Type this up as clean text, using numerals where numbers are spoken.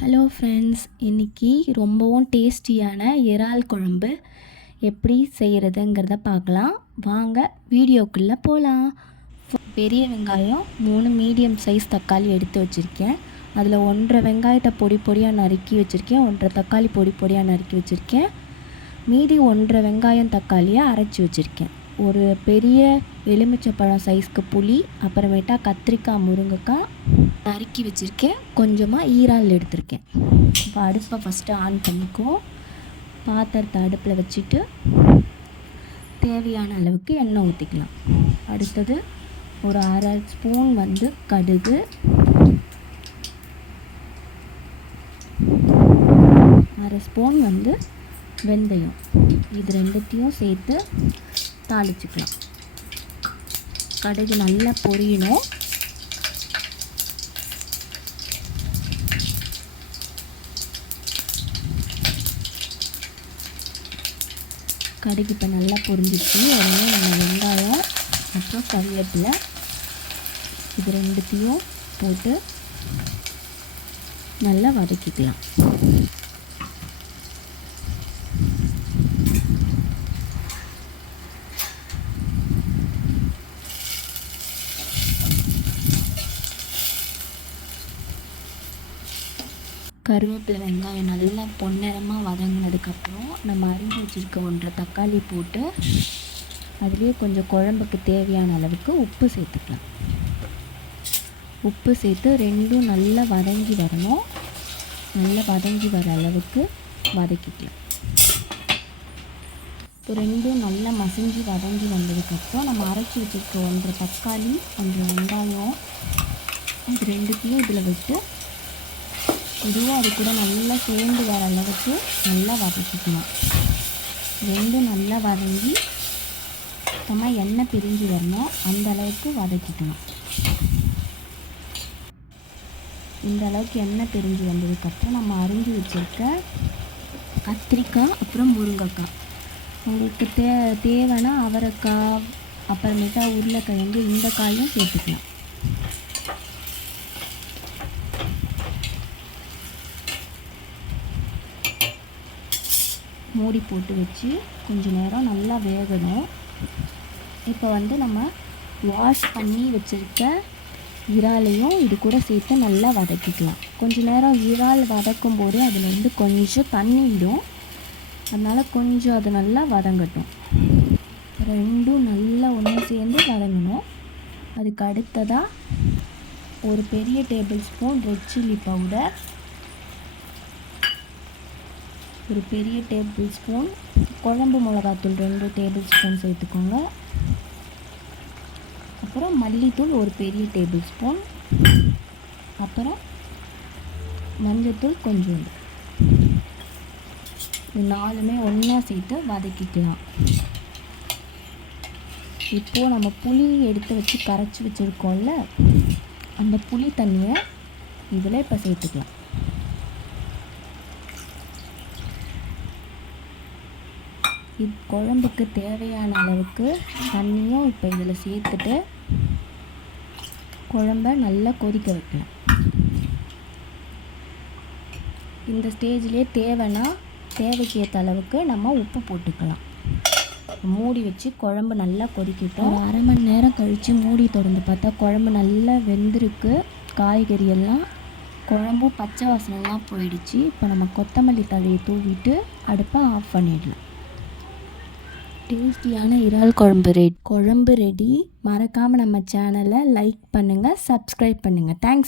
Hello friends, இன்றைக்கி ரொம்பவும் டேஸ்டியான இறால் குழம்பு எப்படி செய்கிறதுங்கிறத பார்க்கலாம். வாங்க வீடியோக்குள்ளே போகலாம். பெரிய வெங்காயம் 3 மீடியம் சைஸ் தக்காளி எடுத்து வச்சுருக்கேன். அதில் 1.5 வெங்காயத்தை பொடி பொடியாக நறுக்கி வச்சுருக்கேன். 1.5 தக்காளி பொடி பொடியாக நறுக்கி வச்சுருக்கேன். மீதி 1.5 வெங்காயம் தக்காளியை அரைச்சி வச்சுருக்கேன். ஒரு பெரிய எலுமிச்சைப்பழம் சைஸ்க்கு புளி, அப்புறமேட்டா கத்திரிக்காய், முருங்கைக்காய் நறுக்கி வச்சுருக்கேன். கொஞ்சமாக ஈரால் எடுத்திருக்கேன். இப்போ அடுப்பை ஃபஸ்ட்டு ஆன் பண்ணிக்குவோம். பாத்திரத்தை அடுப்பில் வச்சுட்டு தேவையான அளவுக்கு எண்ணெய் ஊற்றிக்கலாம். அடுத்தது ஒரு 1/2 ஸ்பூன் கடுகு, 1/2 ஸ்பூன் வெந்தயம், இது ரெண்டுத்தையும் சேர்த்து தாளிச்சுக்கலாம். கடுகு நல்லா பொரியணும். கடுகு இப்போ நல்லா பொரிஞ்சிச்சு. உடனே நம்ம வெங்காயம் அப்புறம் கருவேப்பிலை இது ரெண்டுத்தையும் போட்டு நல்லா வதக்கிக்கலாம். கருவேப்பிலை, வெங்காயம் நல்லா பொன்னிறமாக வதங்கினதுக்கப்புறம் நம்ம அரிஞ்சு வச்சுருக்க 1.5 தக்காளி போட்டு அதுலேயே கொஞ்சம் குழம்புக்கு தேவையான அளவுக்கு உப்பு சேர்த்துக்கலாம். உப்பு சேர்த்து ரெண்டும் நல்லா வதங்கி வரணும். நல்லா வதங்கி வர அளவுக்கு வதக்கிக்கலாம். இப்போ ரெண்டும் நல்லா மசிஞ்சு வதங்கி வந்ததுக்கப்புறம் நம்ம அரைச்சி வச்சுருக்க 1.5 தக்காளி, 1.5 வெங்காயம் இது ரெண்டுத்தையும் இதில் விட்டு இதுவும் அது கூட நல்லா சேர்ந்து வர அளவுக்கு நல்லா வதக்கிக்கணும். ரெண்டும் நல்லா வதங்கி சுத்தமாக எண்ணெய் பிரிஞ்சு வரணும். அந்த அளவுக்கு வதக்கிக்கணும். இந்த அளவுக்கு எண்ணெய் பிரிஞ்சு வந்ததுக்கப்புறம் நம்ம அரிஞ்சு வச்சுருக்க கத்திரிக்காய் அப்புறம் முருங்கைக்காய், உங்களுக்கு தேவைன்னா அவரைக்காய், அப்புறமேட்டா உருளைக்கிழங்கு இந்த காயும் சேர்த்துக்கலாம். மூடி போட்டு வச்சு கொஞ்சம் நேரம் நல்லா வேகணும். இப்போ நம்ம வாஷ் பண்ணி வச்சுருக்க இறாலையும் இது கூட சேர்த்து நல்லா வதக்கிக்கலாம். கொஞ்சம் நேரம் இறால் வதக்கும் போதே அதில் கொஞ்சம் தண்ணி விடும். அதனால் கொஞ்சம் அது நல்லா வதங்கட்டும். ரெண்டும் நல்லா ஒன்று சேர்ந்து வதங்கணும். அதுக்கு அடுத்ததாக ஒரு பெரிய table spoon red chilli powder, ஒரு பெரிய டேபிள் ஸ்பூன் குழம்பு மிளகாத்தூள் 2 டேபிள் ஸ்பூன் சேர்த்துக்கோங்க. அப்புறம் மல்லித்தூள் ஒரு பெரிய டேபிள் ஸ்பூன், அப்புறம் மஞ்சத்தூள் கொஞ்சோண்டு. இது 4மே ஒன்றா சேர்த்து வதக்கிக்கலாம். இப்போது நம்ம புளி எடுத்து வச்சு கரைச்சி வச்சுருக்கோம்ல, அந்த புளி தண்ணியை இதில் இப்போ சேர்த்துக்கலாம். குழம்புக்கு தேவையான அளவுக்கு தண்ணியும் இப்போ இதில் சேர்த்துட்டு குழம்ப நல்லா கொதிக்க வைக்கலாம். இந்த ஸ்டேஜ்லேயே தேவைக்கு ஏற்ற அளவுக்கு நம்ம உப்பு போட்டுக்கலாம். மூடி வச்சு குழம்பு நல்லா கொதிக்கட்டும். ஒரு 1/2 மணி நேரம் கழித்து மூடி திறந்து பார்த்தா குழம்பு நல்லா வெந்திருக்கு. காய்கறி எல்லாம் குழம்பும் பச்சை வாசனைலாம் போயிடுச்சு. இப்போ நம்ம கொத்தமல்லி தழையை தூவிட்டு அடுப்பை ஆஃப் பண்ணிடலாம். டேஸ்டியான இறால் குழம்பு ரெடி. மறக்காமல் நம்ம சேனலை லைக் பண்ணுங்கள், சப்ஸ்கிரைப் பண்ணுங்கள். தேங்க்ஸ்.